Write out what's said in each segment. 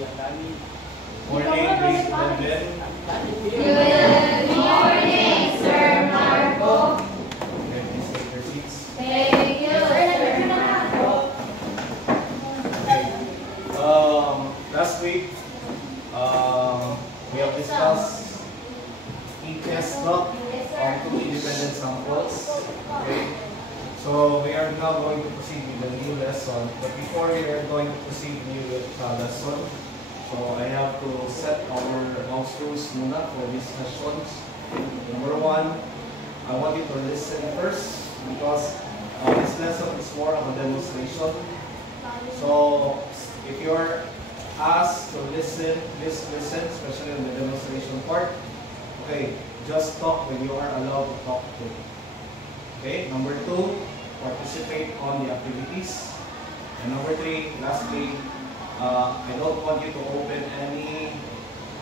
Morning, grade 11. Good morning, Sir Marco. Okay, please take your seats. Thank you, Sir Marco. Okay. Last week, we have discussed e-test on two independent samples. Okay. So we are now going to proceed with the new lesson. But before we are going to proceed with the lesson, so I have to set our house rules muna for these sessions. Number one, I want you to listen first because this lesson is more of a demonstration. So if you are asked to listen, please listen, especially in the demonstration part. Okay, just talk when you are allowed to talk to. Okay, number two, participate on the activities. And number three, lastly, I don't want you to open any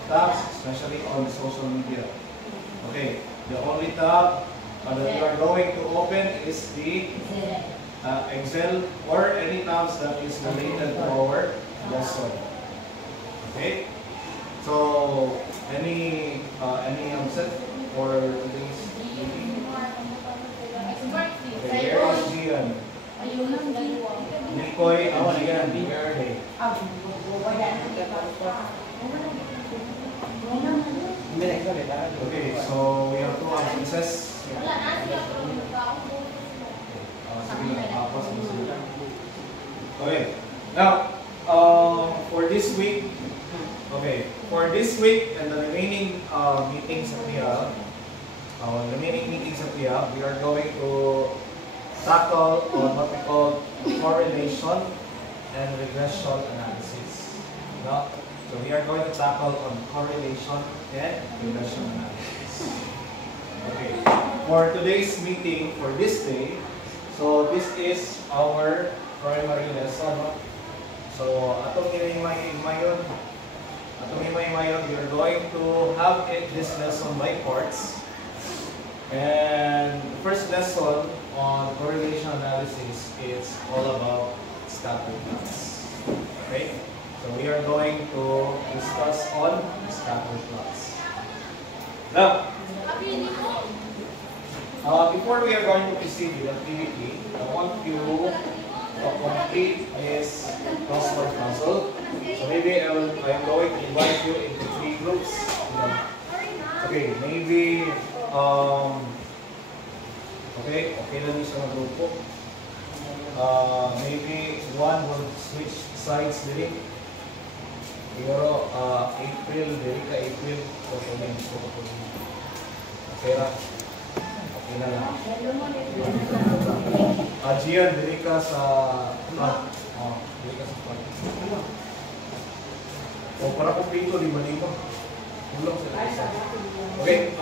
tabs, especially on the social media. Okay, the only tab that you are going to open is the Excel or any tabs that is related to our lesson. Okay, so any answer for today's meeting? Okay, where is Gian? Nikoy and Gian, where are they? Okay, so we have two absences. Okay, now for this week, and the remaining meetings that we have, we are going to tackle on what we call correlation and regression analysis. No? So we are going to tackle on correlation and regression analysis. Okay. For today's meeting, for this day, so this is our primary lesson. No? So atong himay-himayon, we are going to have this lesson by parts. And the first lesson on correlation analysis is all about scatter plots. Okay? So we are going to discuss on scatter plots. Now, before we are going to proceed with the activity, I want you to complete this crossword puzzle. So maybe I am going to divide you into 3 groups. Okay, maybe okay lang siya ng grupo. Maybe one will switch sides dili. Siguro April, dili ka April. Okay ra. Okay na lang. Gian, dili ka sa dili ka sa party. O para kumpleto 5,000. Kulang sila isa. Okay,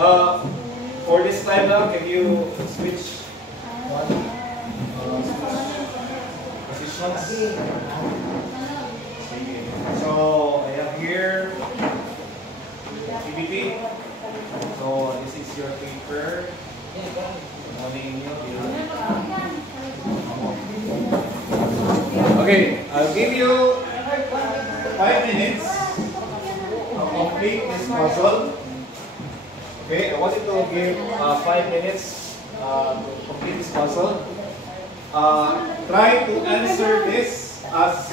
for this time now, can you switch one positions? So I have here activity. So this is your paper. Okay, I'll give you 5 minutes to complete this puzzle. Okay, I want you to give 5 minutes to complete this puzzle. Try to answer this as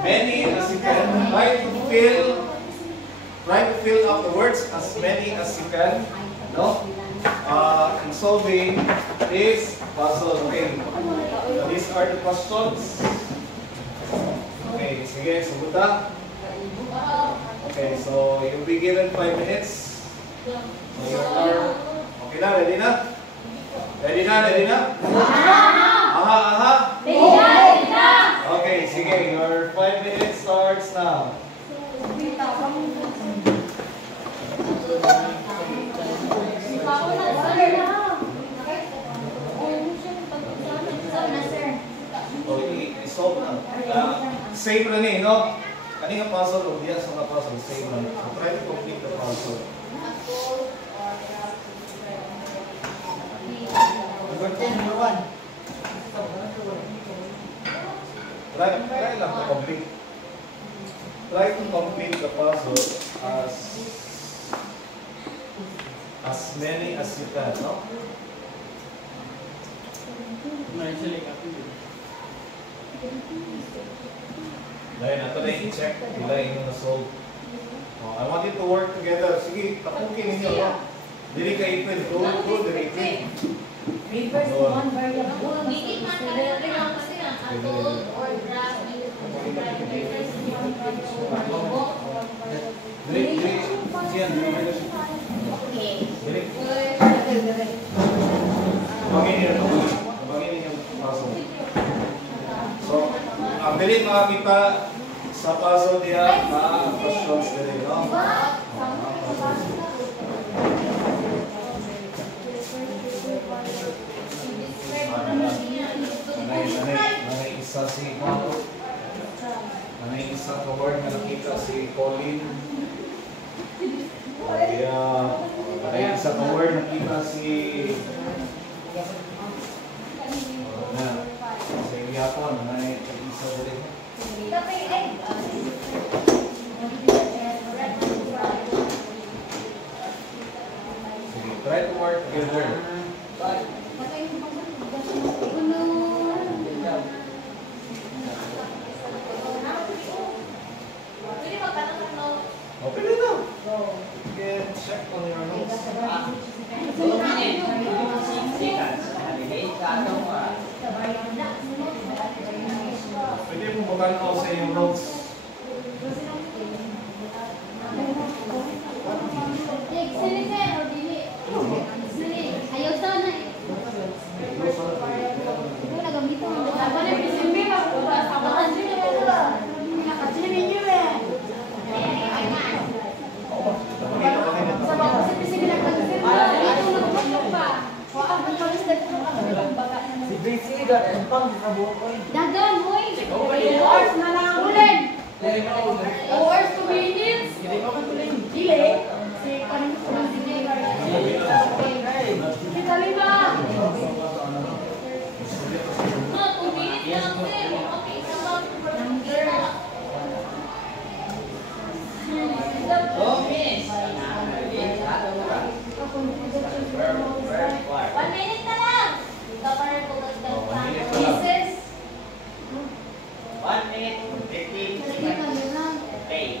many as you can. Try to fill up the words as many as you can. No? In solving this puzzle. Okay. So these are the questions. Okay, sige, subuta. Okay, so you'll be given 5 minutes. So you are okay na, ready na? Ready na? Aha. Ready na! Okay, sige, your 5 minutes starts now. I-solve na. Same na ni, no? Kanina puzzle, o diyan sa puzzle, same na. So try to complete the puzzle. Number 1. Try lang to complete. try to complete the puzzle as many as you can, no? Dahil nato na i-check, ila inyo na-solve. Oh, I want you to work together. Sige, tapukin ninyo, no? Dili ka ipin. Go, dili ipin. Refers to one variable. Hindi man talaga lang kasi ang adult or graph refers to one variable. Dili. Siyan, dili. Okay. Dili. Bagay niyo puzzle. So, ang dili makakita sa puzzle niya, questions dili, no? Nanay isa si Paolo. Nanay isa ka word na nakita si Colin. Nanay isa ka word nakita si sa Yapon. Nanay isa dili. Sige, try to work together. Open it up. You can check on your notes. Pwede mo magkano sa iyong notes. Ayaw sana eh. Ito na gamitin mo. Laban na pisimbi ba? Sabahan din mo. Nakachinin niyo eh. Sabahan ko sa pisimbi na pagkasin mo. Ito nagpapag pa. Wala ba kami sa Si BC gano'n pang sa buhok ko eh. Dagan, hoy. 2 hours na lang. Ulen. 2 hours, 2 minutes. Hindi ko matuloy. Dili. Si Kanin ko lang si Neymar. Kita lima. No, 2 minutes lang sir. Okay, sabang number. One minute na lang. Governor ko pieces. 1 minute, 15 seconds. Okay.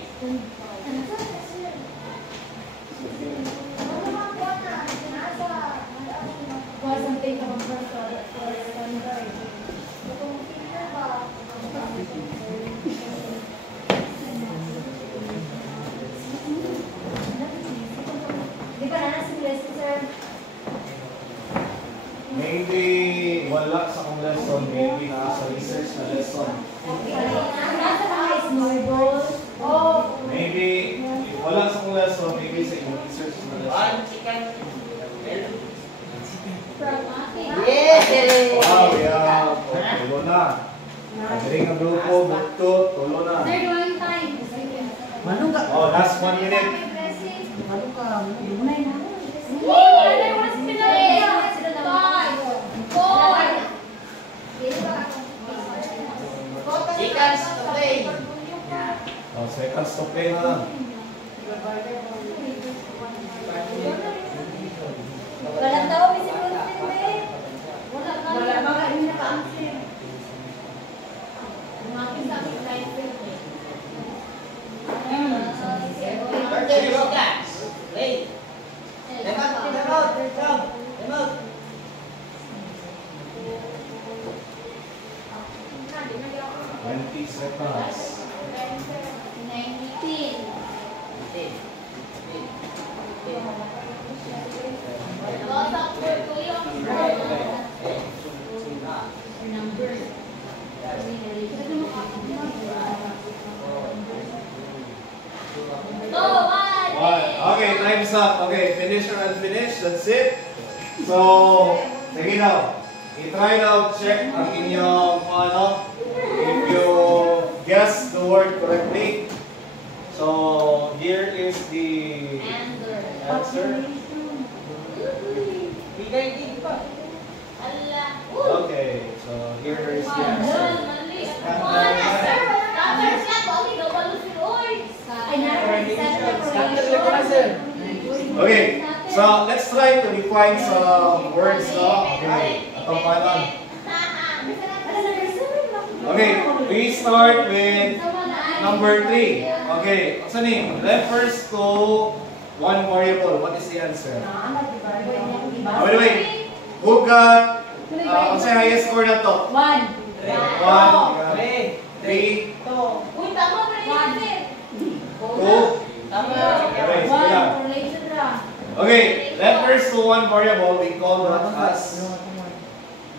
Something from standard. Di ba na si sir? Maybe wala sa akong lesson, maybe sa research na lesson. Nasa mga snowball. Oh. Maybe if wala sa akong lesson, maybe sa inyong research na lesson. Chicken. From akin. Yes! Wow, yeah. Okay, tulo na. Pagdating ang grupo, bukto, tulo na. Sir, drawing time. Manong ka? Oh, last 1 minute. Manong ka? Lunay na. Lunay na si Pinoy. 5, 4. Seconds to play. Oh, seconds to play na lang. Walang tao, may sinutin, eh. Wala ka. Wala mga hindi naka-answer. Umakin sa aking life rate, eh. 30 seconds. Play. Time out. 20 seconds. 19. Wasak word ko yung numbers. Go, Okay, time's up. Okay, finish or unfinished. That's it. So, sige now. I-try now, check ang inyong ano. If you guess the word correctly. So, here is the answer. Bigay din pa. Allah. Okay, so here is the answer. Mali. Sir, tatay siya. Bakit ikaw palusir? Uy. try to define some words, no? Okay, atong panon. Okay, we start with number 3. Okay, what's the name? Refers to one variable. What is the answer? By the way, who got, what's the highest score na to? 1. 1, 3, 2. Uy, tama pa rin yun, sir. Okay, sige lang. Okay, refers to one variable. We call that as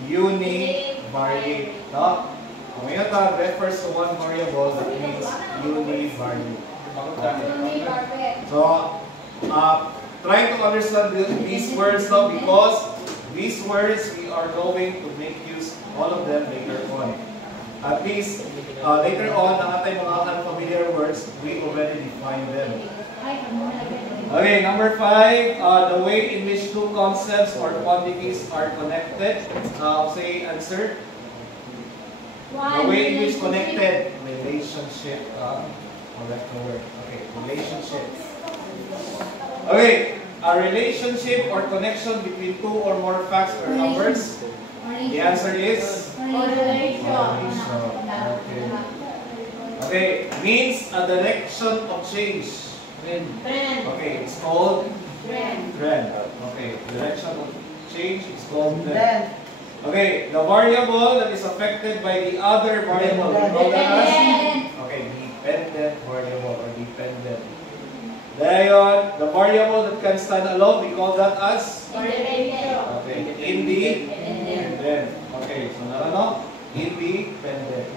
univariate. No? Kung yun refers to one variable, that means univariate. So, try to understand these words now because these words we are going to make use all of them later on. At least later on, ang ating mga unfamiliar words, we already define them. Okay, number 5, the way in which two concepts or quantities are connected. Say answer. The way in which connected, relationship. Correct the word. Okay, relationship. Okay, a relationship or connection between two or more facts or numbers. The answer is relation. Okay, means a direction of change. Okay, it's called trend. Okay, direction of change is called trend. Okay, the variable that is affected by the other variable, we call that as dependent variable or dependent. Then the variable that can stand alone, we call that as independent. Okay, so narano? Independent.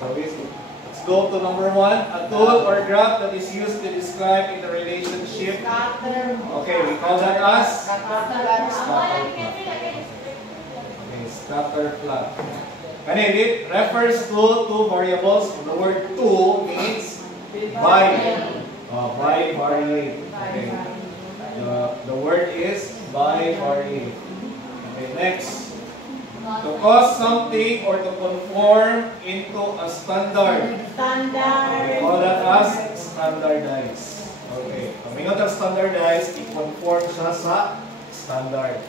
So let's go to number 1. A tool or graph that is used to describe in the relationship. Okay, we call that as scatter plot. And it refers to two variables. The word two means bivariate. Okay. The word is bivariate. Okay, next. To cause something or to conform into a standard. We call that as standardized. Okay. Kamingot ang standardized, i-conform siya sa standard.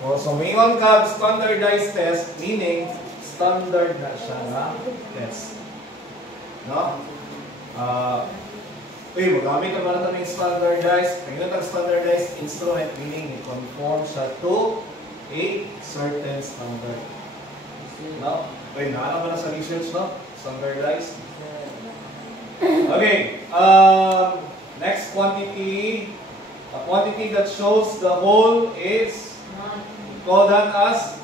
So, mayroon ka standardized test, meaning standard na siya na test. No? Magamit naman natin yung standardized. Mayroon ang standardized instrument, meaning i-conform siya to a certain standard. No? Nahanap ba na sa research, no? Standardized. Okay. Next quantity. A quantity that shows the whole is call that as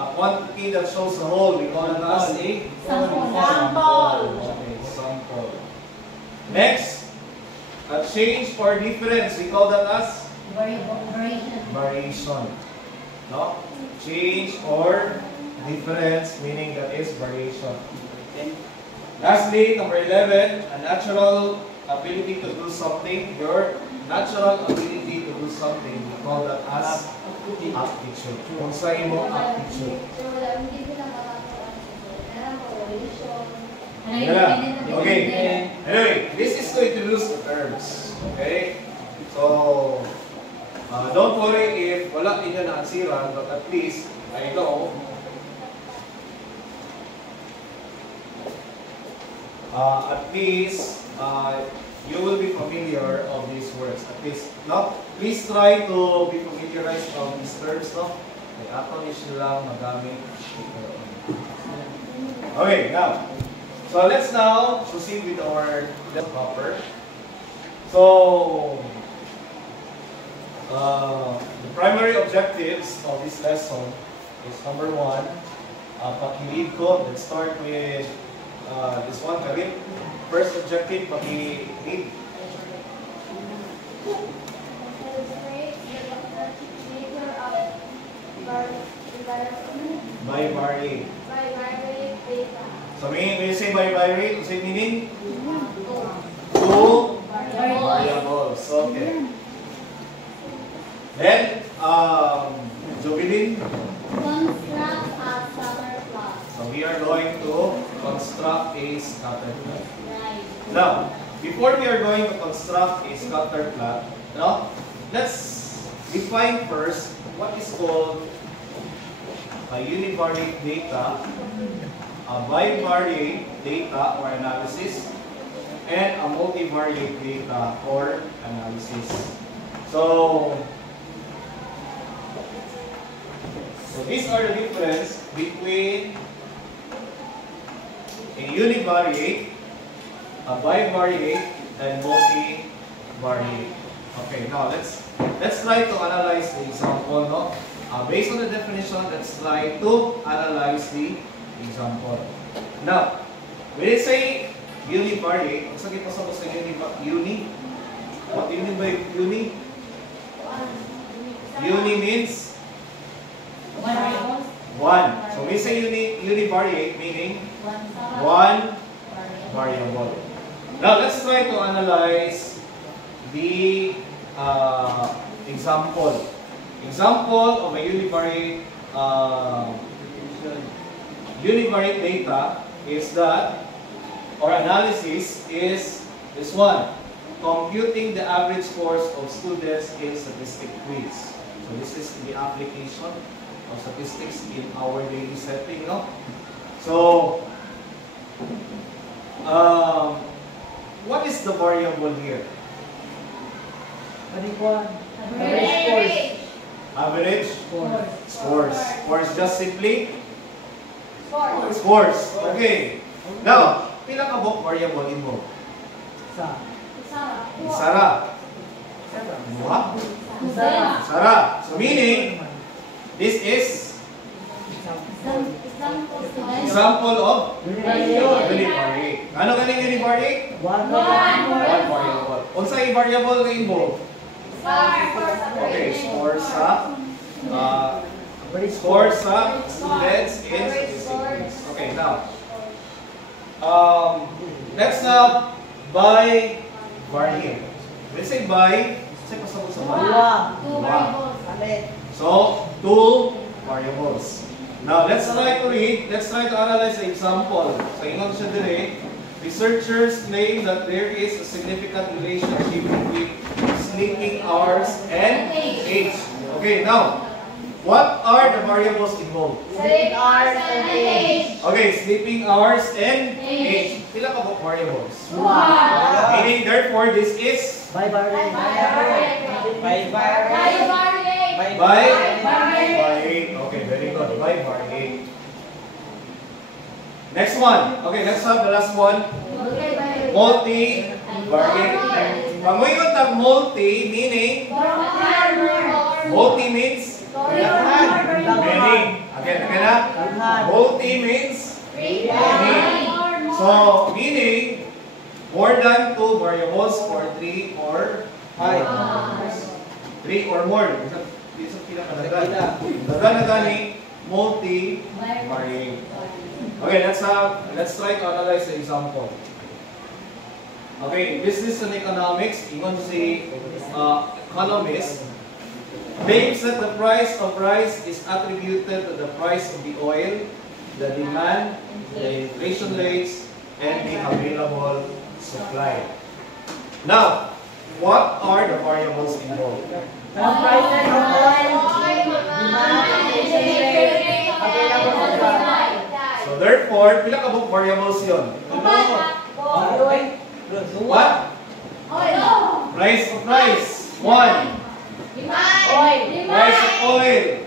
a quantity that shows the whole. We call it as a sample. Okay, sample. Next, a change or difference. We call that as variation. No? Change or difference, meaning that is variation. Lastly, number 11, a natural ability to do something. Your natural ability to do something, we call that as aptitude. Kung sa imo aptitude. Okay. Anyway, this is to introduce the terms. Okay? So, don't worry if wala ninyo na ansiran, but at least, I know, you will be familiar of these words. At least, no? Please try to be familiarized of these terms, no? Okay, ato ni silang magamit. Okay, now. So let's now proceed with our proper. So, the primary objectives of this lesson is number 1, pakilid ko. Let's start with this one, Kabit. First objective, pakilid. Bivariate. So when you say bivariate, what's it meaning? Two variables. Okay. Then, Jubilin. Construct a scatter plot. So we are going to construct a scatter plot. Right. Now, before we are going to construct a scatter plot, let's define first what is called a univariate data, a bivariate data or analysis, and a multivariate data or analysis. So these are the difference between a univariate, a bivariate, and multivariate. Okay, now let's try to analyze the example, no? Based on the definition, let's try to analyze the example. Now, when it say univariate, ang sakit pa sa uni? What do you mean by uni? Uni means one. So we say univariate meaning one variable. Now let's try to analyze the example. Example of a univariate data is that, or analysis is this one. Computing the average scores of students in statistic quiz. So this is the application of statistics in our daily setting, no? So, what is the variable here? Average scores. Scores just simply scores. Okay. Now, pila ka ba variable involved? Sara. What? Sara. So meaning, this is example of univariate. Ano ganing univariate? One variable. Unsay variable nga involved? Okay, score sa students in statistics. Okay, now let's now bivariate. Let's say by, say pasabot sa by. So, two variables. Now, let's try to analyze the example. So, ingon siya dire, researchers claim that there is a significant relationship between sleeping hours and age. Okay, now, what are the variables involved? Sleeping hours and age. Okay, sleeping hours and age. Pila ka ba variables? Meaning, therefore, this is Bivariate. bivariate. Okay, very good. Bivariate. Next one. Okay, let's have the last one. Multivariate. Pag mo yung tag multi, meaning, multi means many. Again na. Multi means many. So, meaning, more than two variables or three or five. Three or more. Isa pila ka dagan. Dagan na gani, multivariate. Okay, let's try to analyze the example. Okay, business and economics, ingon si economist claims that the price of rice is attributed to the price of the oil, the demand, the inflation rates, and the available supply. Now, what are the variables involved? So therefore, pila ka bang variables yun? What? Price of rice. One. Price of oil.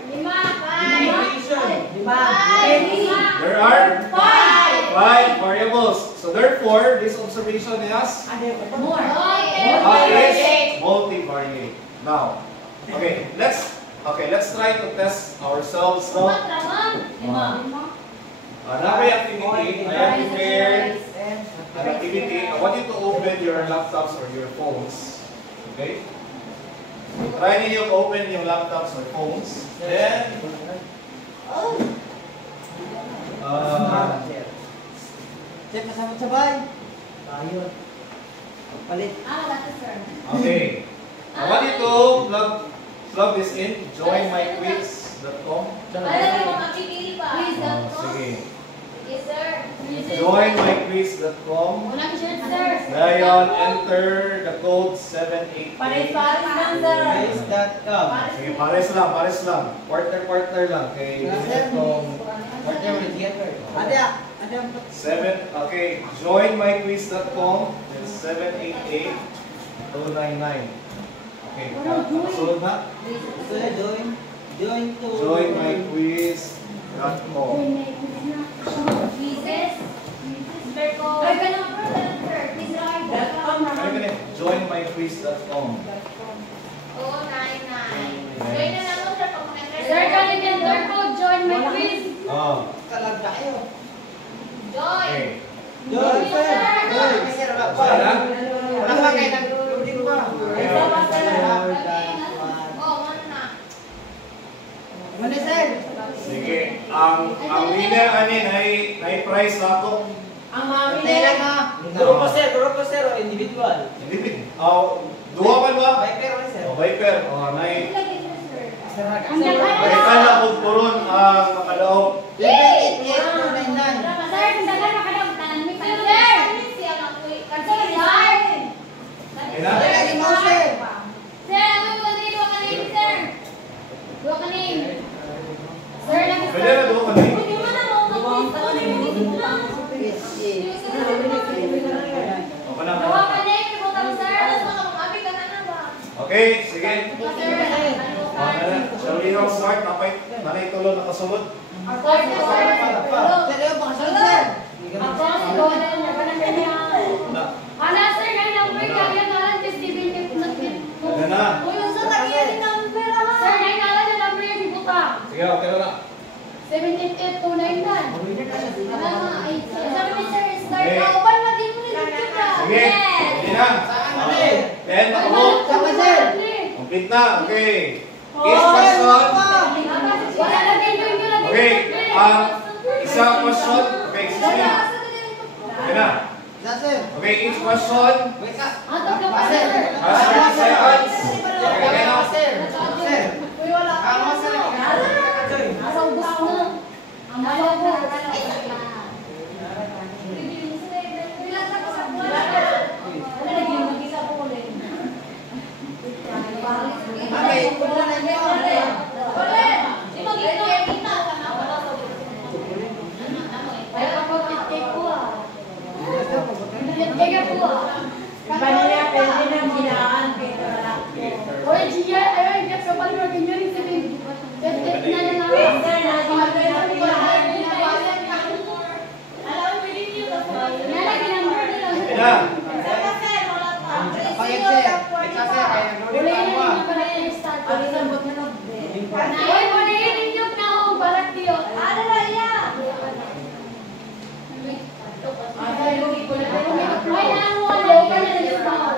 There are five variables. So therefore, this observation is multivariate. Now, let's try to test ourselves now. Another activity, I have prepared an activity. I want you to open your laptops or your phones. Okay? Try ninyo to open yung laptops or phones. Then, Check kasama sabay. Ayun. Palit. okay. I want you to plug this in. Joinmyquiz.com. Sige. Join myquiz.com. Walang shirt, sir. Ngayon, enter the code 788. Pares-pares lang, sir. Race.com. Sige, pares lang. Partner lang. Kay itong Partner with Getter. Okay, join myquiz.com. It's 788-299. Okay, kasunod na. So, join to... Join myquiz.com. Quizzes. Ay, ganun po, sir. Please ride. Join myquiz.com. Sir, ganun yan, sir po. Join my quiz. Oh, Kalag kayo. okay. Join, sir. Join. Sana? Wala pa kayo nag-loading pa. Isa pa, sir. Muna, sir. Sige, ang winner anin ay prize na ako. Ang mami Tela na. nga. Grupo, sir. O individual. Hindi, duwa man ba? Viper, sir. Viper. Nay. Ang dalawa. Balikan na po puron ang makalaog. 788-299. Sir, ang dalawa makalaw. Tanan mi pa. Sir! Sir! Ina? Lagi mo, sir. Sir, ano po din? Dua ka name, sir. Dua ka name. Sir, lagi Pwede na duwa ka na. Hindi mo na mo. O ka na. Dua ka name. Ibutang, sir. Okay, sige. Sir, Shall we now start? Nanay tulo nakasunod. Sir, sir. Sir, yung pakasunod, sir. Ako, si Gordon. Ana, sir, ngayon ang break. Kaya nalang festival Ano na? Sir, ngayon nalang yung number yung ibuta. Sige, okay na na. 788-299. Sabi ni sir, start Okay. na. Upan na din mo nilagkit na. Sige, hindi na. Then, makabot. Sama, sir. Complete na, okay. Each question. Wala lagi yun yung lagi. Okay, isang question. Okay, sige. Okay na. Isa, sir. Okay, each question. Wait ka. Atog ka pa, sir. Has 30 seconds. Okay na, sir. Sir. Uy, wala ka. Ako, sir. Join. Nasa ubos mo. Ang malabo. Wala lagi yung mag-isa po ulit. Okay, kumuha na niyo. Ay, ako cake ko ah. Cake ko ah. Vanilla pwede na ginaan pero malaki. Oy, Gia, ay, get sa pala ganyan rin sabihin. Bet na lang ako. Sir, nakakabay ko Nalagyan ng word nila. Okay na. Pakit, sir. Ika, sir. Kaya nag-loading pa ako, ah. Oy, maliin ninyo na ako. Balat niyo. Ano na yan? Ay, naan mo. Ayaw ka na nito pa ako.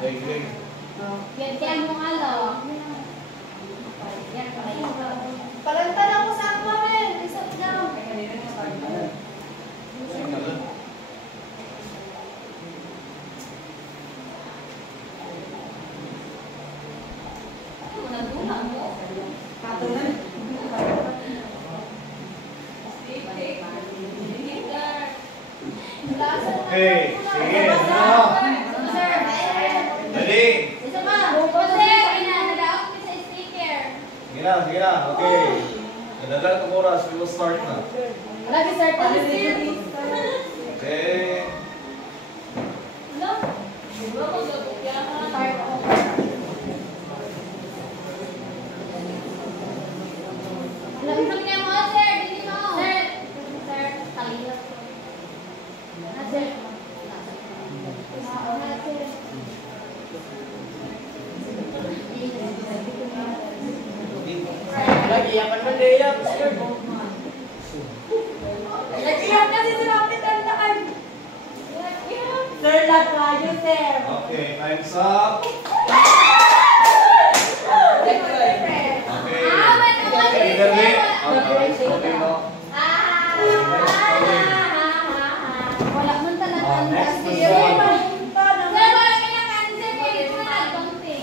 Okay. Yan mo alaw. Palanta na ko sa aquaman. Isa daw. Okay, sige. Ano? Dali. Isa pa. Sir, nadaog ko sa sticker. Sige na. Okay. Nadagal ang oras. We will start na. Lagi sir, policy. Okay. Ano? Start ako. Lagi sa kanya mo, sir. Dili mo. Sir, talila. Sir. Lagi, yaman mo, Leia. Sir. Nag-iyak kasi si Rapid ang lakan. Sir, lahat kayo, sir. Okay, time's up. Okay. Okay, dali. Okay, no? Wala man talaga. Next Sir, question. wala kinakansel. Pwede mo na konti.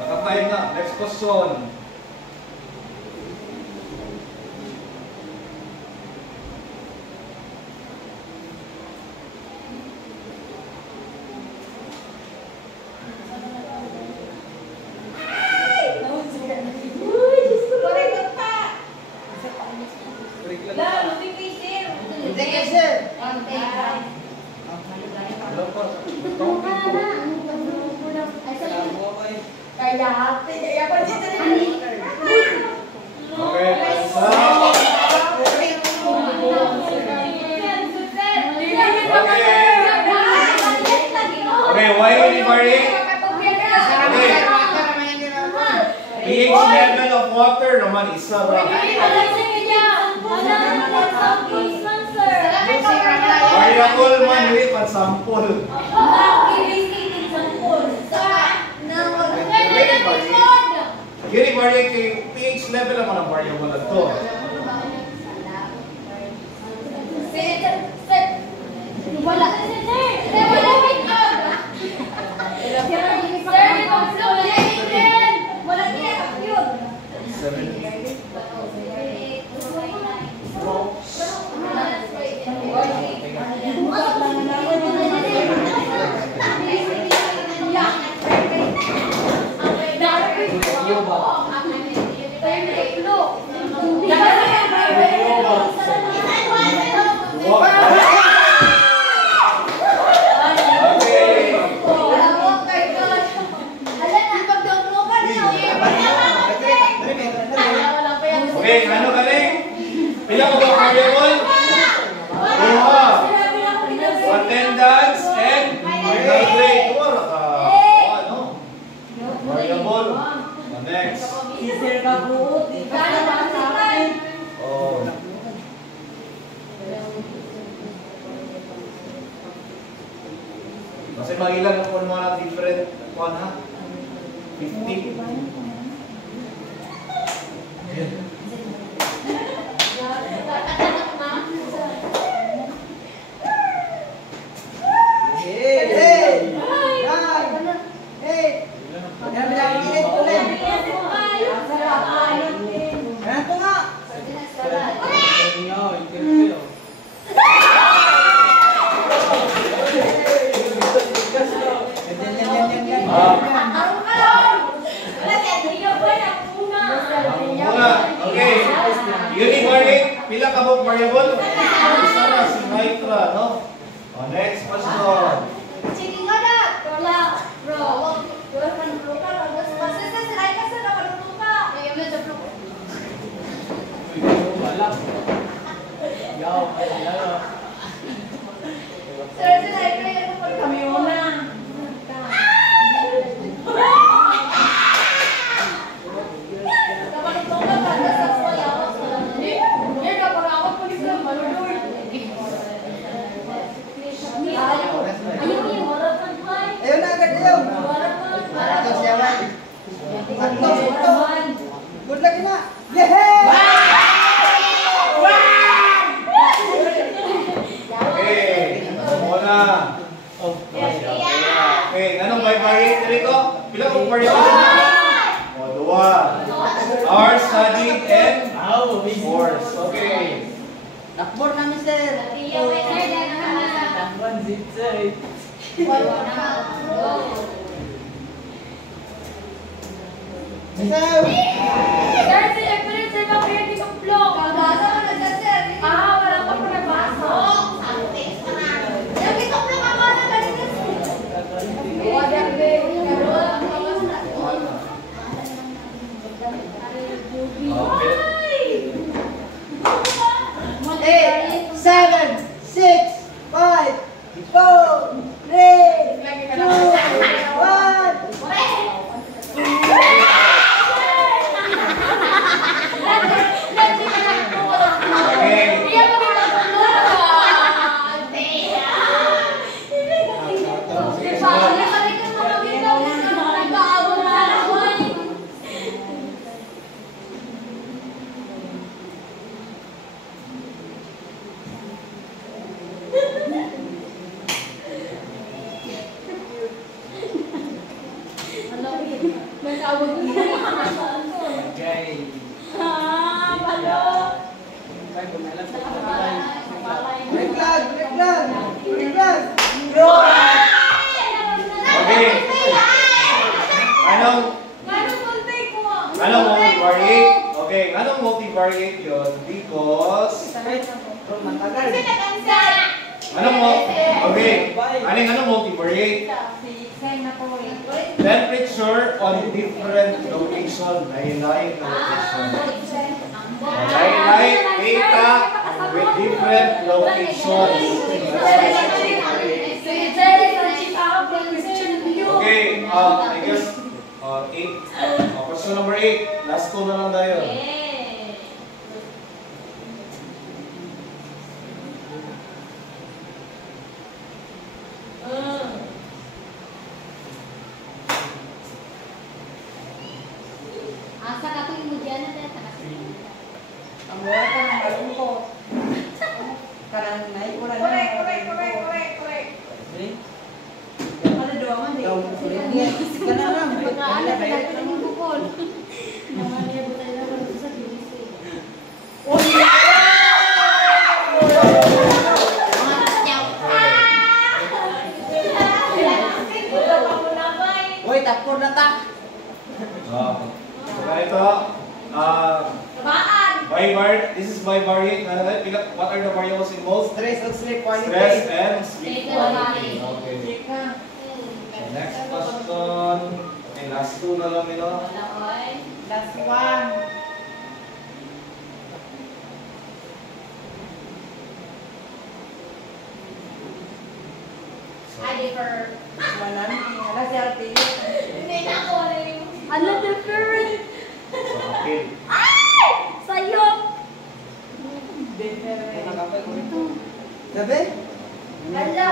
Naka-time na. Next question. Okay, okay, why anybody? pH level of water naman isa ra. Variable man di pansampol. Kini bari kay pH level naman ang variable ato. Wala. Okay, ano galing? Pila ko ba variable? Duha. Attendance and final grade. Duha ka. Ano? Variable. Next. Oh. Kasi magilan ako ng mga different one ha. 50. Okay. Univariate, pila ka bok variable? Isa na si Hydra, no? Oh, next question. Good luck na! Yehey! Okay, ano muna? Okay, anong may variate dito? Pila kong variable? O, dua. Our studied and force. Okay. Takbor namin, sir! Takbor, zip-zip! Sir! Eight, 7, 6, 5, 4, 3, 2, 1. Anong mo? Okay. Anong multivariate? Si Sen na po eh. Temperature on different location. Lain-lain na location. Lain-lain data with different locations. Okay, I guess 8. Question number 8. Last 2 na lang tayo. Asa ka to mo diyan na Ang buhay ka ng malungkot. Karang naik ko lang. Correct. Ano doon man di? Kana lang. Pagkaala ka na ng bukol. Naman niya butay na wala sa BBC. Hoy, tapos na ta. So ito, Tabaan. this is bivariate. What are the variables involved? Stress and sleep quality. Stress and sleep Sleep quality. quality. Okay. Next question. Okay, last 2 na lang ito. Last one. I differ. Wala na. Wala si Ate. Hindi na ako. Ano different? So, okay. Sayop! Sabi? Hala!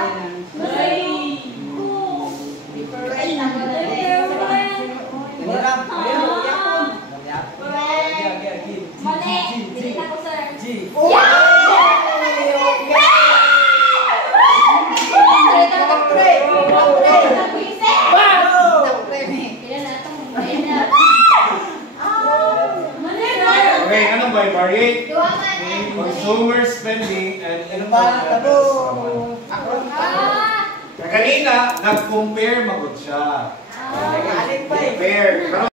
Masayop ko! Different na ko na Wala. Mali! Hindi na ko, sir. G. Okay, anong bivariate? Duha man. Consumer spending and income ba? levels. Ah! Kanina, nag-compare magod siya. Nag-alik pa eh. Compare. Pero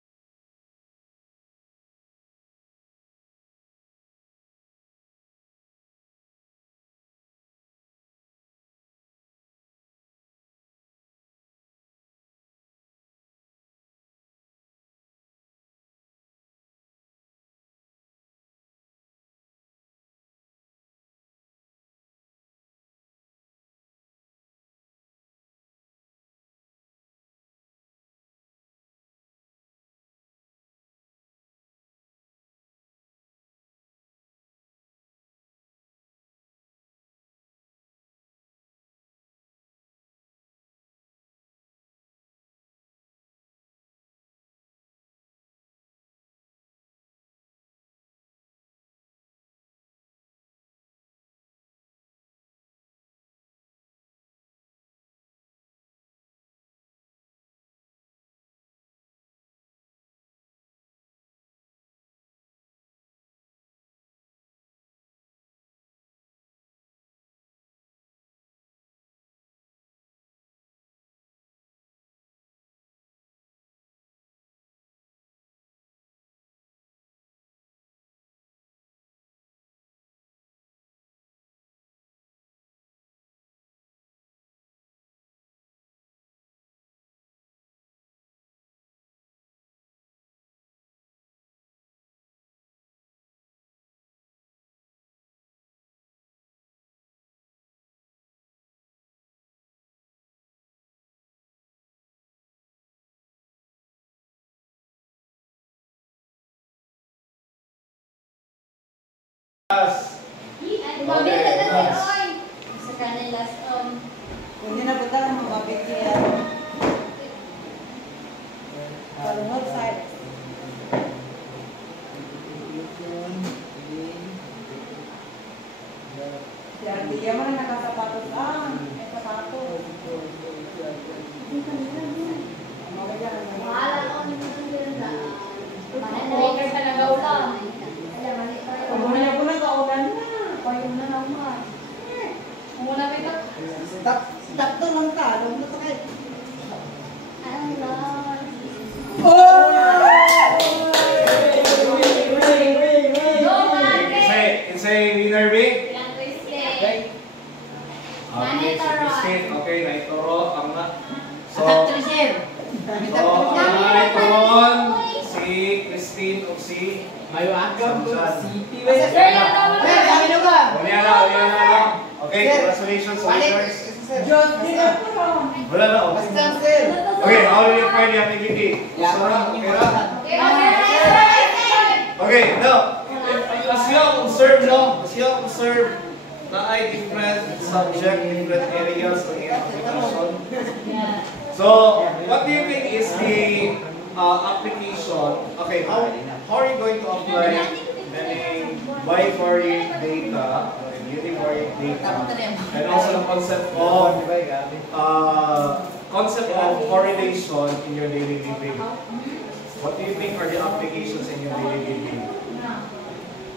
Mabit na kasi, oy! Sa kanila, Hindi na punta ng mga bigyan. Palungod side. Si Ate Yama na nakasapatos. May sapatos. Mahala ko nito sa ganda. Mananaker pa nagaulang. Alam, mali pa rin. Pag muna ko na kaulan na. Payong na naman. Muna ba ito? Takto lang ta. Alam mo ito kayo. Ang lang. No, man! it's a winner big. Ilang twist eh. Okay, si Christine. Okay, naituro ang na. So, naituron si Christine o si Samjan. Sir, yan naman. Uliana lang. Okay, congratulations sa winners. Wala na, okay. Okay, how do you find the activity? Okay na? Okay, now, as you observe na ay different subject, different areas ng iyong application. So, what do you think is the application? Okay, how are you going to apply many bivariate data, univariate data, and also the concept of correlation in your daily living? What do you think are the applications in your daily living?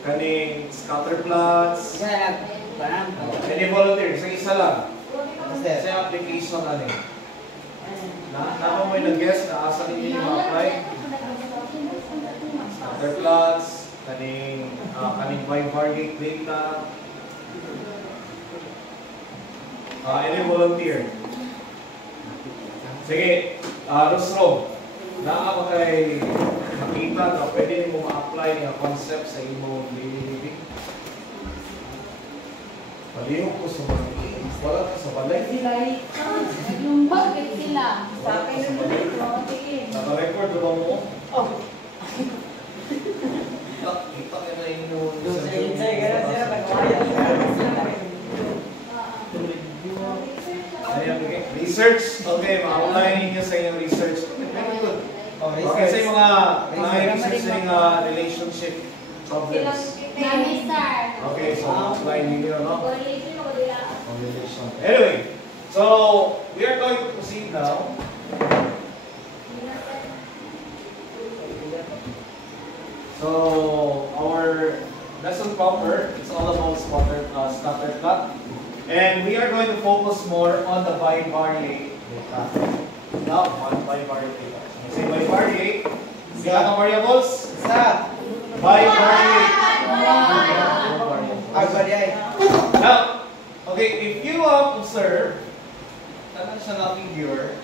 Kaning scatter plots. Any volunteer? Isa lang. Sa application ano? Naman mo yung nag-guess na asa ninyo yung apply? Scatter plots, kaning bivariate data. Any volunteer? Sige, Rosro. Naa ko kay makita na pwede mo ma-apply yung concept sa imong daily living. Palihog ko sa mga wala ka sa balay. Yung bakit sila? Sa akin yung tingin. Naka-record ba mo? Oh. Kita ka na yung research. Okay, ma-apply ninyo sa inyong research. Very good. Okay, sa yung mga research sa yung relationship problems. Okay, so apply ninyo, no? Correlation. Anyway, so we are going to proceed now. So our lesson proper, it's all about scatter plot. And we are going to focus more on the bivariate data. Now, on bivariate data. When I say bivariate, ilang variables? Bivariate. Now, okay, if you observe, tanong siya na figure,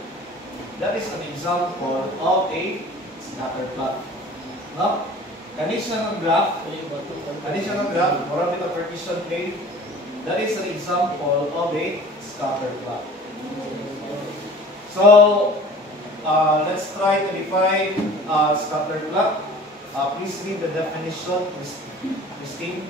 that is an example of a scatter plot. No? Kanis siya ng graph, marami na partition plane. That is an example of a scatter plot. So, let's try to define scatter plot. Please read the definition, Christine.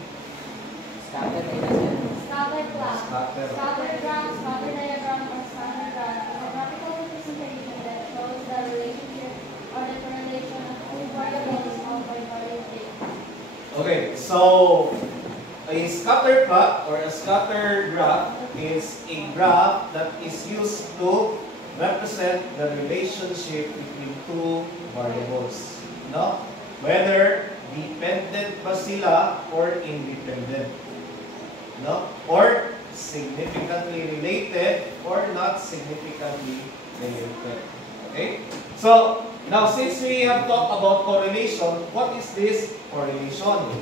Scatter plot. Scatter graph, scatter diagram, or scatter graph is a graphical representation that shows the relationship or the correlation of two variables of bivariate data. Okay, so a scatter plot or a scatter graph is a graph that is used to represent the relationship between two variables. No? Whether dependent ba sila or independent. No? Or significantly related or not significantly related. Okay? So, now since we have talked about correlation, what is this correlation?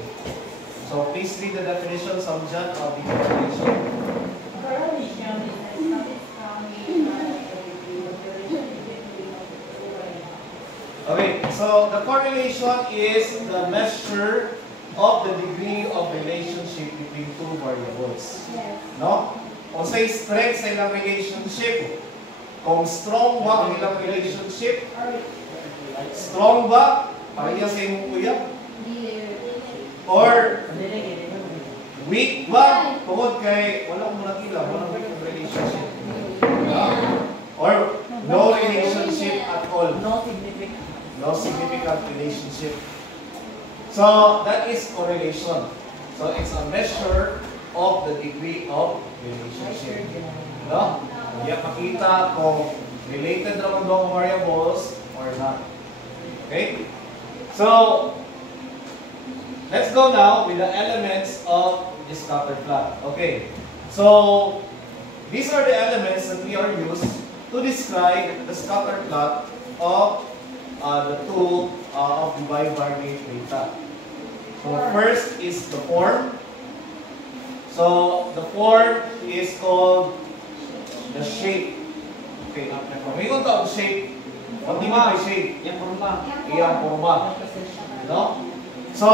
So please read the definition, Samjan, of the correlation. Correlation is a study Okay, so the correlation is the measure of the degree of relationship between two variables. Yes. No? Kung sa strength sa ilang relationship, kung strong ba ang ilang relationship, strong ba, pareha sa imong uyab? Or weak ba? Tungod kay walang mulakila, walang weak relationship. Or no relationship at all. No significant relationship. So that is correlation. So it's a measure of the degree of relationship. No? Hindi makita kung related naman ba ang variables or not. Okay? So let's go now with the elements of the scatter plot. Okay, so these are the elements that we are used to describe the scatter plot of the two of the bivariate data. So first is the form. So the form is called shape. Okay. Pamingon ta og shape. What do you mean by shape? Yang porma. Iyang porma. No? So,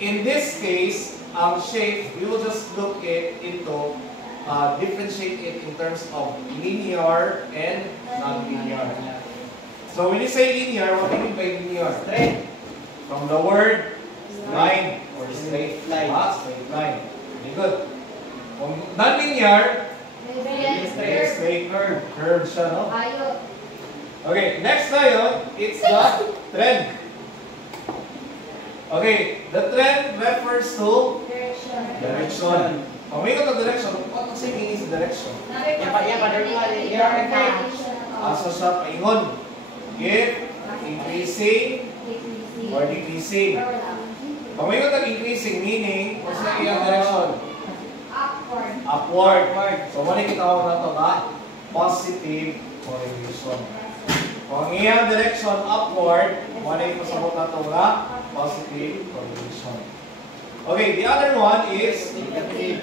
in this case, shape, we will just look into differentiate it in terms of linear and non-linear. So, when you say linear, what do you mean by linear? Straight. From the word line or straight line. Straight line. Very good. Kung non-linear, straight curve siya, no? Okay, next tayo, it's the trend. Okay, the trend refers to direction. Pamingon ang direction, what ang meaning sa direction? Asa siya paingon? If increasing or decreasing. Pamingon ang increasing meaning, what's the iyang direction? Upward. So, mali kitawag na ito nga, positive correlation. Kung ang iyang direction upward, mali pasabot na ito nga, positive correlation. Okay, the other one is negative.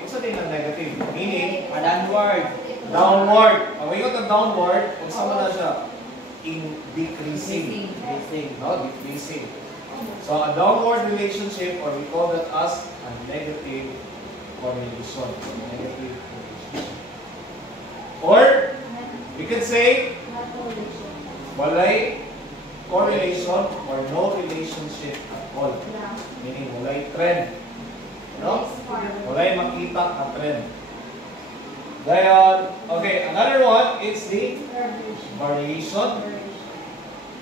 What's the thing ng negative? Meaning, Downward. downward. Pamingon ang downward, kung sama na siya, in decreasing. No, decreasing. So, a downward relationship, or we call that as a negative correlation. Negative correlation. Or, we could say, walay correlation or no relationship at all. Meaning, walay trend. No? Walay makita na trend. Then, okay, another one is the variation.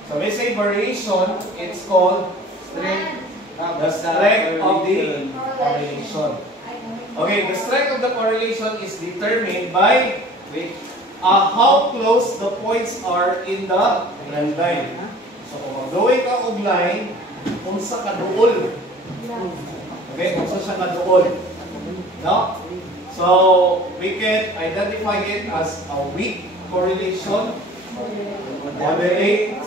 So, we say variation, it's called the strength of the correlation. Okay, the strength of the correlation is determined by how close the points are in the trend line. So, kung mag-drawing ka og line, kung sa kaduol. Okay, kung sa siya kaduol. No? So, we can identify it as a weak correlation, moderate,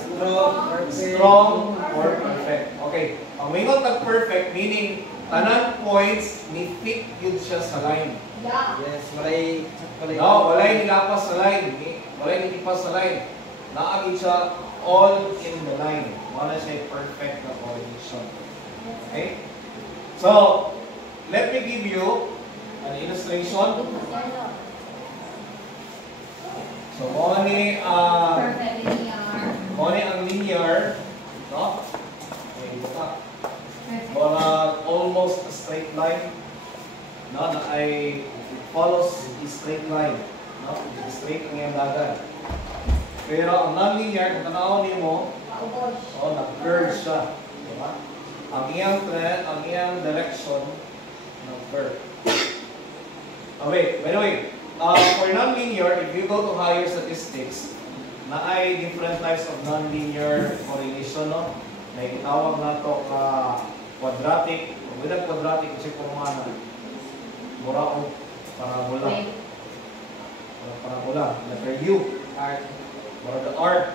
strong, or perfect. Okay, ang mingon tag perfect, meaning tanan points ni fit yun siya sa line. Yes, walay. No, walay nilapas sa line. Walay nilipas sa line. Naagin siya all in the line. Wala siya perfect na correlation. Okay? So, let me give you an illustration. So, mo ni ang linear, no? Okay, buka. Wala almost a straight line. No, na ay follows a straight line. No? Straight ang iyang dagan. Pero ang non-linear, kung tanaw mo, nag-curve siya. Diba? Ang iyang trend, ang iyang direction, nag-curve. Okay, by the way, for non-linear, if you go to higher statistics, na ay different types of non-linear correlation, no? May itawag na ito quadratic. With quadratic, kasi pumana. Muraong parabola. Parabola. Letter U. Or the arc.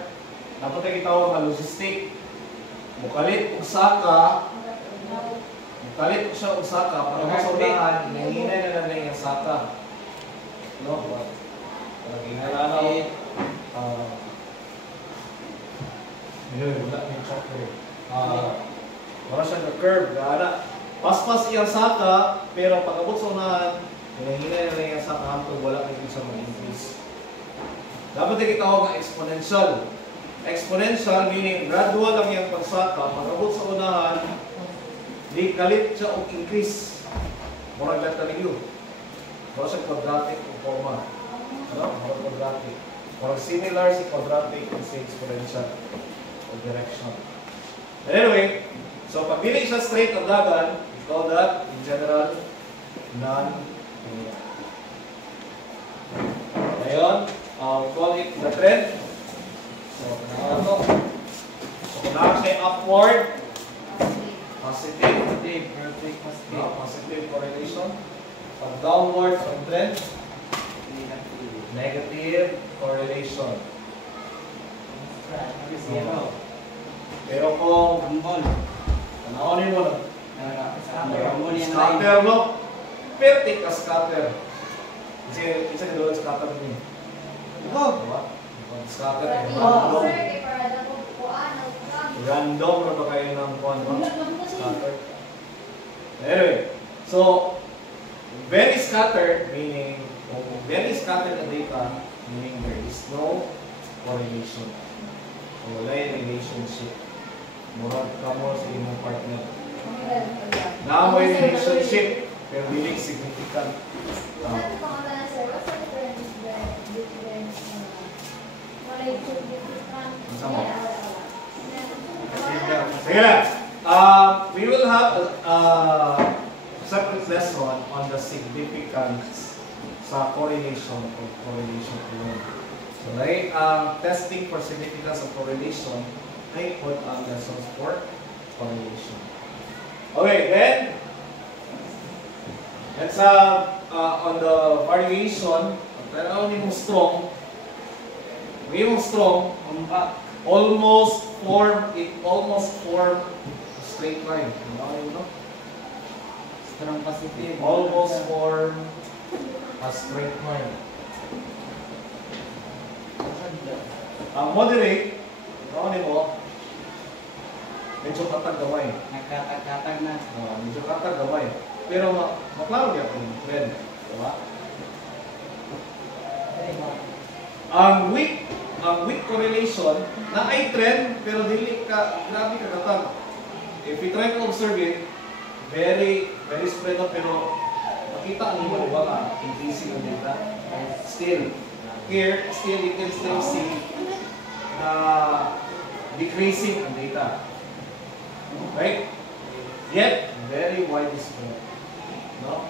Dapat ay itawag na logistic. Mukalit usaka. Mukalit siya usaka. Para masaunahan, hinahinay na lang yung saka. No? Pag-ingalanaw. Wala yung chocolate. Wala siya na-curve. Paspas iyang saka, pero pag-abot sa unahan, hinahinay na lang yung saka hantong wala kayo sa mag-increase. Dapat ay kitawag na exponential. Exponential meaning gradual lang yung pagsaka. Pag-abot sa unahan, di kalit siya o increase. Murag letter U. Murag siya quadratic o forma. Murag quadratic. Murag similar si quadratic and si exponential o direction. Anyway, so pag dili siya straight ang dagan, we call that in general non-linear. Ngayon, we call it the trend. So, kung siya upward, positive, positive correlation. Pag downward from trend, negative correlation. Pero kung tanawin mo na, scatter, no? Perfect ka scatter. Kasi isa ka doon scatter mo. Ako. Diba? Scatter eh. Oh. Sir, kay para na po kuan ang kami. Random na ba kayo ng kuan mo? Scatter. Anyway, so very scattered meaning very scattered na data meaning there is no correlation. So, wala yung relationship. Murag ka mo sa imong partner. Na may relationship pero hindi significant. Sa pangalan na sir, what's the difference Sama. Sige lang. We will have a separate lesson on the significance sa correlation or correlation alone. So, right, testing for significance of correlation ay put ang lessons for correlation. Okay, then let's on the variation, pero yung strong, almost form a straight line. No? Strong positive. Almost form a straight line. Ang moderate, mo, medyo katag-gaway. Nagkatag-katag na. Medyo katag-gaway. Pero maklaro niya kung trend. Diba? Ang weak correlation na ay trend pero dili ka grabe ka katag. If you try to observe it, very spread up pero makita ang imo ba ka increasing ang data. Still here, you can still see decreasing ang data. Right? Yet very widespread. No?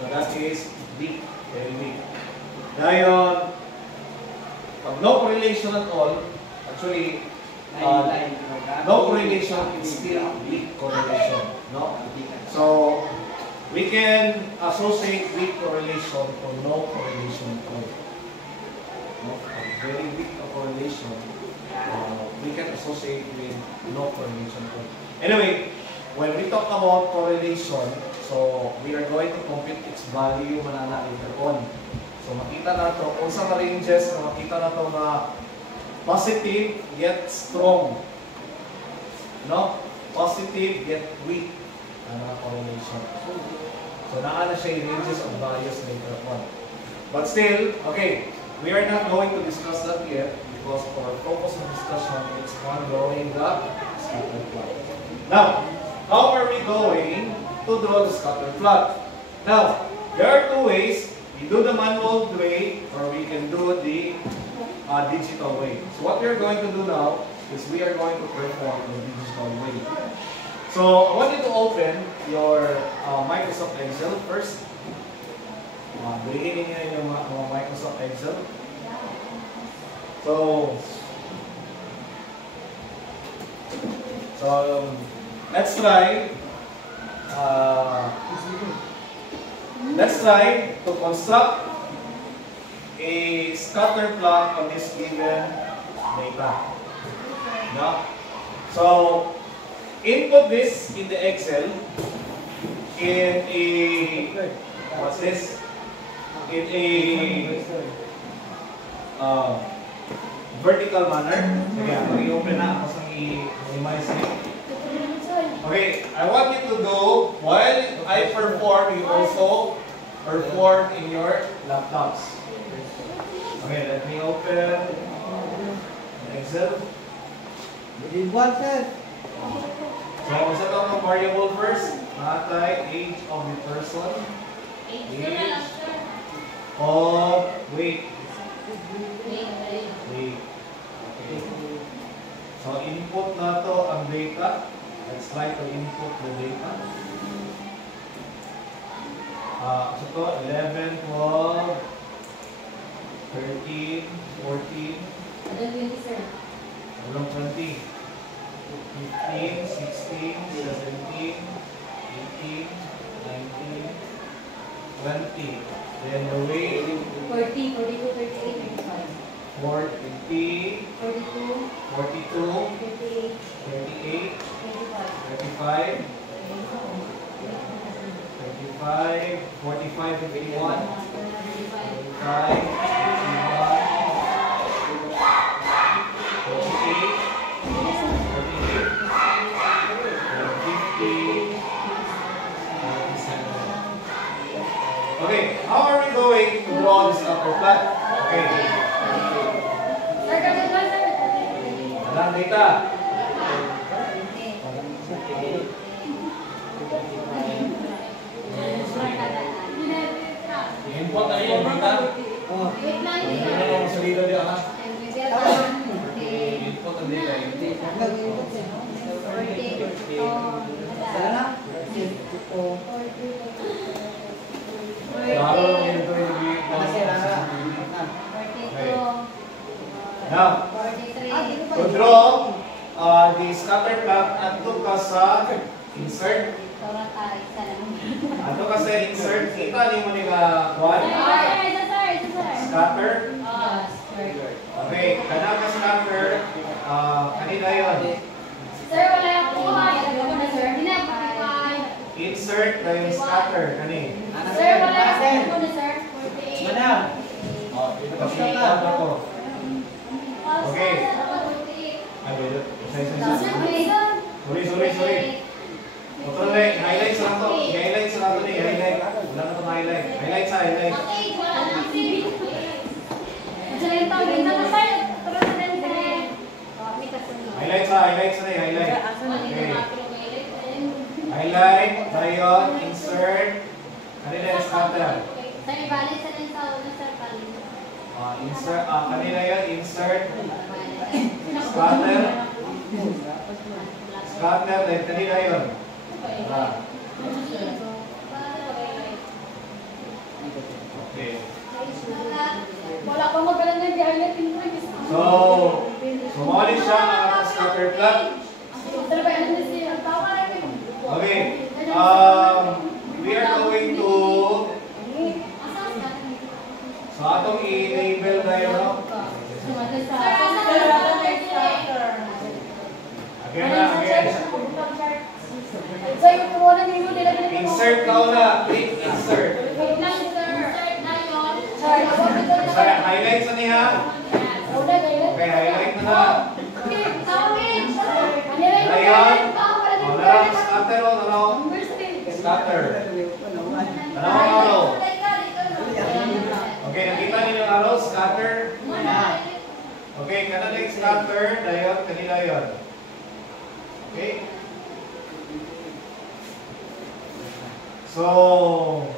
So that is weak, very weak. Ngayon, pag no correlation at all, actually, no correlation is still weak correlation. No? So, we can associate weak correlation or no correlation at all. No? A very weak correlation, we can associate with no correlation at all. Anyway, when we talk about correlation, so we are going to compute its value manana later on. So makita na to, kung sa ranges, makita na to na positive yet strong. No? Positive yet weak na correlation. So naana siya yung ranges of values later on. But still, okay, we are not going to discuss that yet because our focus of discussion is on drawing the scatter plot. Now, how are we going to draw the scatter plot? Now, there are two ways. We do the manual way or we can do the digital way. So what we are going to do now is we are going to perform the digital way. So I want you to open your Microsoft Excel first. Beginning niyo yung Microsoft Excel. So let's try to construct a scatter plot on this given data. No? So, input this in the Excel in a, what's this? In a vertical manner. Sige, mag-i-open na ako sa i-minimize it. Okay, I want you to do, while I perform, you also perform in your laptops. Okay, let me open Excel. Did one, sir? So, sa ito ang variable first, natay age of the person. Age of, wait. Okay. So, input na to ang data. Let's try to input the data. So to 11, 12, 13, 14, 20, 15, 16, 17, 18, 19, 20. Then the way 40, 42, 38, 35. 40, 42, 42, 38, 38, 35. 35, 35, 45, 51, Okay, how are we going to draw this upper plot? Okay. Walang data. I-input na yung data. Ano ang salida niya, ha? I-input ang data. Lalo lang yun ito yung now, to draw the scatter plot ato ka sa insert. Ato ka sa insert, kita ni mo ni ka kuan? Scatter. Okay, kana ka scatter, kanina yun. Sir, wala yung kuha. Ano na, sir? Hinapay. Insert na yung scatter, kani. Sir, wala yung kuha na, sir. Madam. Okay, ako. Okay. Ay, sorry. Otra na, highlights lang to. I-highlights lang to ni, highlight. Wala na itong highlight. Highlight sa highlight. Highlights na highlight. Okay. Highlight, tayon, insert. Kanina yung scatter. Insert, kanina yun, insert. Scatter. Scatter, then kanina yun. Okay. Wala pa magalang na di-highlight yung previous. So, sumali siya ang scatter plot. Okay. We are going to so atong i-label na yun. Again. Insert ka na. Click insert. Highlight sa niya. Okay, highlight na na. Ayan. Narang scatter o narang scatter. Narang araw. Okay, nakita niyo yung araw, scatter. Okay, kanina yung scatter, dayon, kanina yun. Okay? So,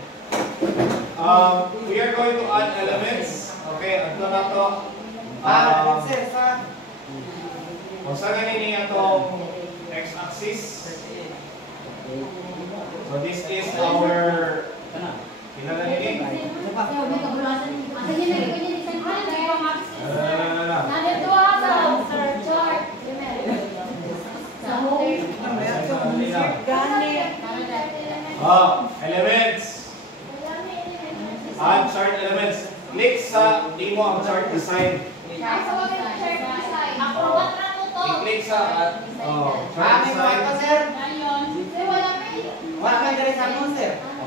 we are going to add elements. Okay, ito na to. Kung saan ganini itong x-axis. So, this is our ilan na nini? Elements. Add chart elements. Click sa imo ang chart design. I-click sa chart design.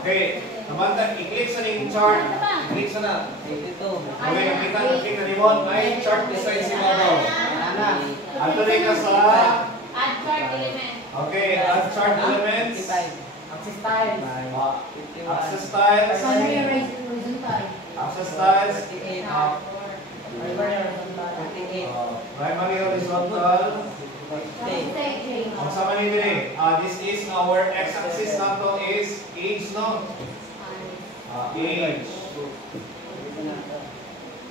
Okay. Namanta, i-click sa ning chart. I-click sa na. Okay, nakita na limon. May chart design si Maro. Ato rin ka sa Add chart element. okay, add chart elements. Access tiles. Access styles. Access styles. Primary horizontal. Ang sama ni dire. This is our x-axis na to is age, no? Age.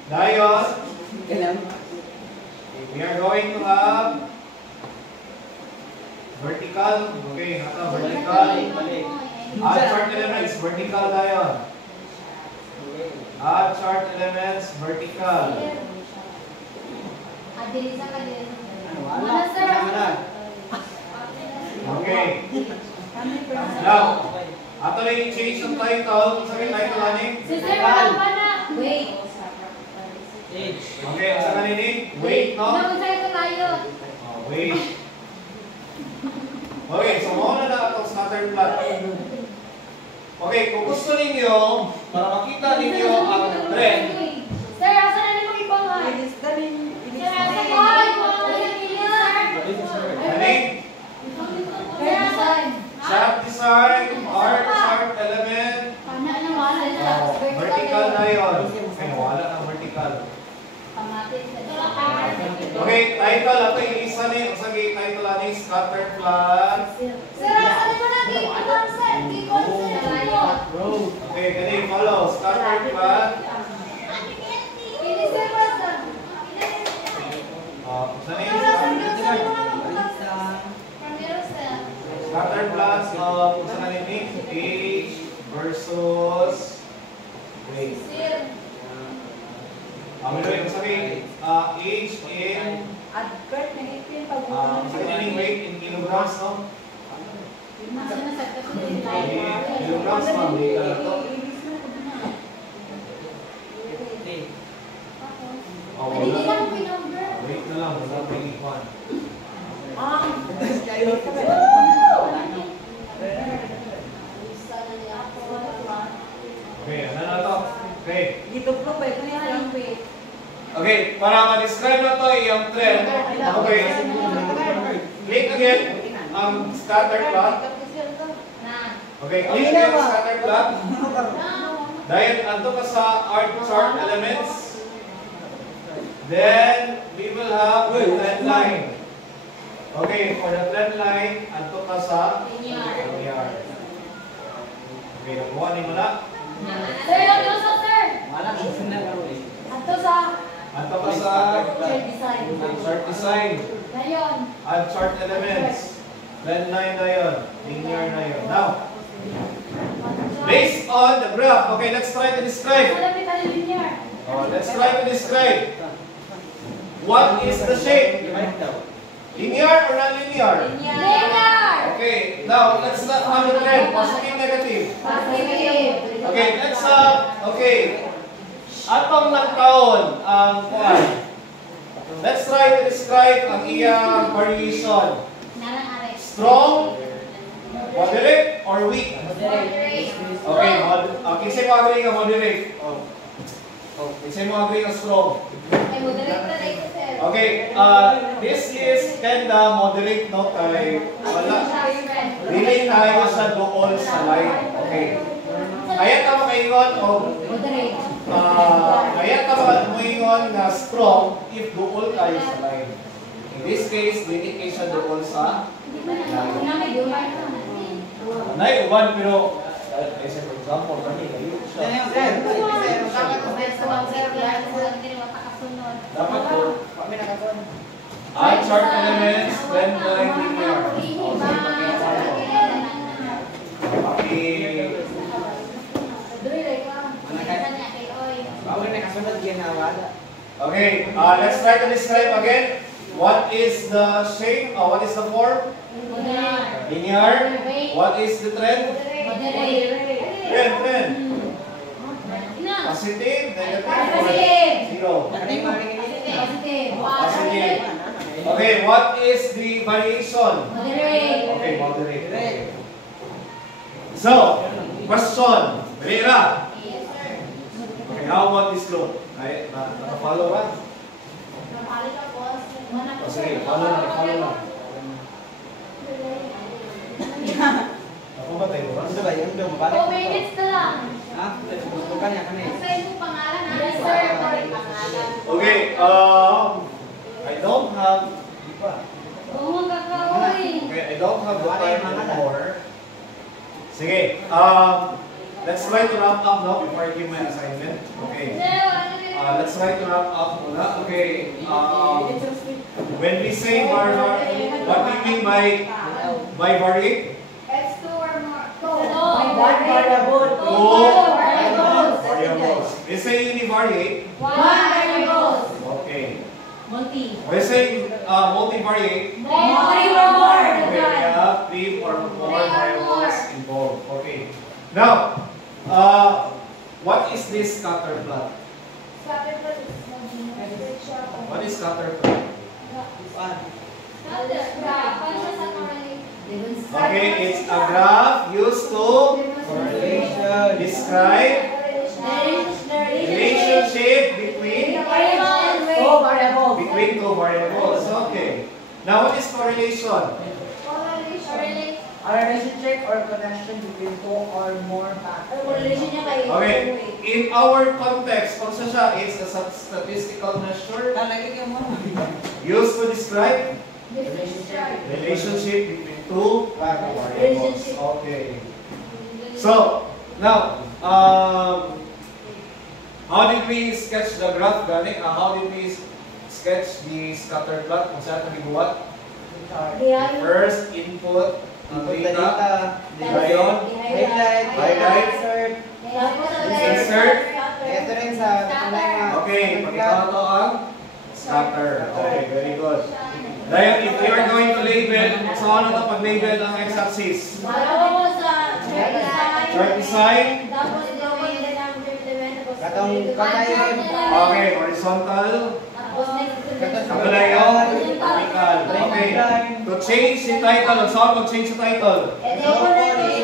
Dayon, we are going to have vertical. Okay, nata vertical. Add chart elements, vertical dayon. Add chart elements, vertical. Okay. Now, ato na i-change ang title. Sa title ani? Sister, wala pa na. Wait. Okay, sa kanini? Wait, no? Wait. Okay, so muna na itong scatter plot. Okay, kung gusto ninyo para makita ninyo ang trend. Sir, asa na ni mag-ibangay? Sir, asa ko? Galing. Sharp design, sharp element. Vertical na yun. Ay, wala ng vertical. Okay, title. Ito yung isa ni, ang sige, title ni Scattered Plot. Sir, asa na mo natin? Okay, galing. Follow. Scattered Plot. Saan yung Scattered Plot of, saan na nini? Age versus weight. Ang sabi, age in, sabi weight in kilograms, no? Kilograms, ma'am. Oh, wala. Wait na lang, wala pa yung one. Okay, ano na to? Okay. Okay, para ma-describe na to yung trend. Okay. Click again ang scatter plot. Okay, click again ang scatter plot. Dahil anto ka sa art chart elements. Then, we will have the trend line. Okay, for the trend line, anto ka sa linear. Okay, nakuha ni mo na. Sir, yung luso, sir. Ato ka sa chart design. Ngayon. Add chart elements. Trend line na yun. Linear na yun. Now, based on the graph, okay, let's try to describe. Let's try to describe. What is the shape? Linear or non-linear? Linear. Okay, now let's not have the trend. Positive, negative. Positive. Okay, let's okay. Atong ng taon ang kuan. Let's try to describe ang iyang variation. Strong, moderate, or weak? Okay, kasi mo agree ka moderate. Kasi mo agree ka strong. Okay, this is kinda moderate, no? Kay wala. Dili tayo sa doon sa line. Okay. Kaya ka makaingon o kaya ka makaingon na strong if doon tayo sa line. In this case, dili kayo sa doon sa line. Nay, uban, pero for example, kami kayo siya. Dapat po, add chart elements, then line linear. Okay, let's try to describe again. What is the shape? What is the form? Linear. What is the trend? Trend. Positive, negative, zero. Positive. Okay, what is the variation? Okay, moderate. Okay. So, question. Rera. Okay, how about this look? Ay, naka-follow ba? Sige, follow na. Ako ba tayo? Ano ba yun? 2 minutes na lang. Bukan ya kami. Sa yung pangalan, yes sir. Okay, I don't have, Bumang kakawin. okay, I don't have the time anymore. Sige, let's try to wrap up now before I give my assignment. Okay, let's try to wrap up muna. Okay, when we say what do you mean by variate? X2 or more. Variables. We say univariate. Okay. We say multivariate. Okay, we have 3 or more variables involved. Okay. Now, what is this scatter plot? What is scatter plot? Okay, it's a graph used to describe relationship between Oh, variable. between two variables. Okay. Now, what is correlation? Correlation. A relationship or connection between two or more factors. Correlation niya kay Okay. In our context, kung siya is a statistical measure Talagay mo. used to describe Relationship. relationship between two variables. Relationship. Okay. So, now, how did we sketch the graph, gani? How did we sketch the scatter plot? Kung saan ito gibuhat? Diyan. First, input ng data. Ngayon, Highlight. Highlight. Insert. Tapos Insert. Ito rin sa Okay, pagkakaw ito ang scatter. Okay, very good. Dahil if you are going to label, so ano ito pag-label ng x-axis? Dalawa ko sa Chart design. Tapos double din ang implement. Katong katayon. Okay, horizontal. Tapos next to the Kapalayon. Vertical. Okay. To change the title, ang saan mag-change the title?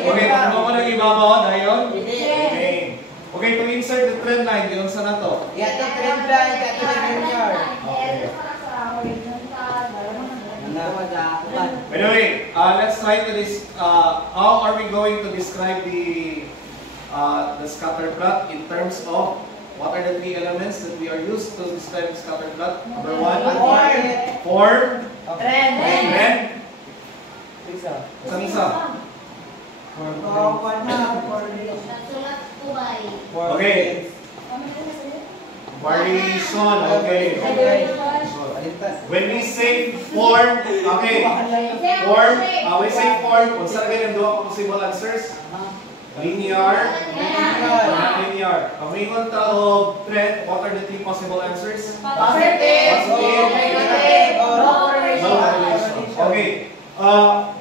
Okay, kung ako nang ibabaw, dahil okay. Okay, to insert the trend line, yun sa na to. Ito trend line, ito na junior. By the way, let's try to how are we going to describe the scatter plot in terms of what are the three elements that we are used to describe the scatter plot? Number one, form, Trend. trend, Isa. isang isa. Sulat po ba eh? Okay. Variation, okay. When we say form, okay. Form, we say form, kung saan kayo ng dua possible answers? Linear, not linear. Kung may konta o trend, what are the three possible answers? Positive. Positive. No No correlation. Okay.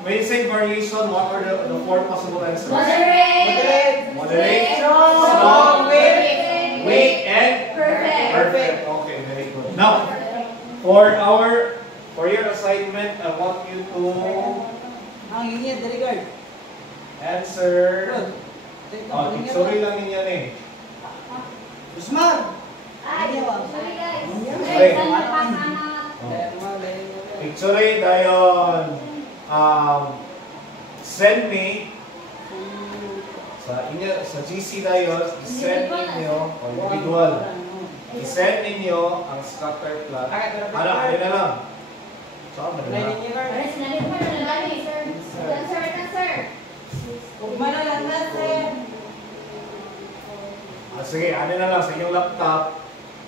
When you say variation, what are the four possible answers? Moderate. Moderate, Strong. weak, and perfect. Okay, very good. Now, for your assignment, I want you to Ang linya, delegard. answer. Okay, sorry lang ninyo eh. Usman. Sorry guys. Sorry. Picture dayon. Send me sa GC dayon, send ninyo o individual. I-send ninyo ang scatter plot. Ano na lang. Saan ba na? Sige, ano na lang sa inyong laptop.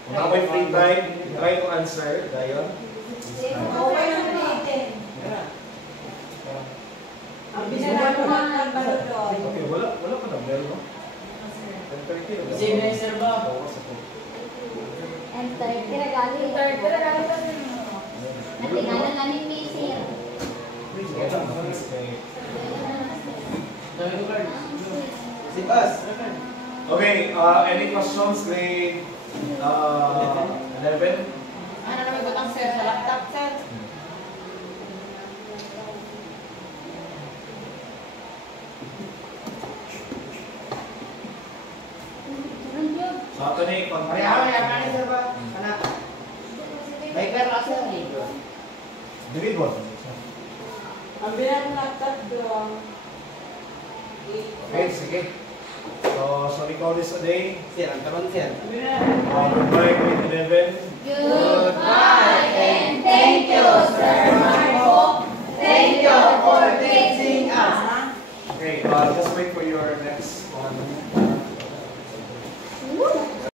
Kung ako'y free time, try to answer. Dayon. Okay, wala pa na meron, no? 10:30 na. Sino yung sir ba? Bawas ako. Natingalan namin Macy. Sige lang, mas may- Si Bas. Okay, any questions grade 11? Ano naman butang sir sa laptop sir? So ito na yung Pareha yan, ano sir ba? Anak. May pera sir. Individual. Ang bilang ng laptop doon. Okay, sige. So we call this a day. Sir, ang karon sir. Goodbye, grade 11. Goodbye and thank you, Sir Marco. Thank you for teaching us. Okay, just wait for your next one.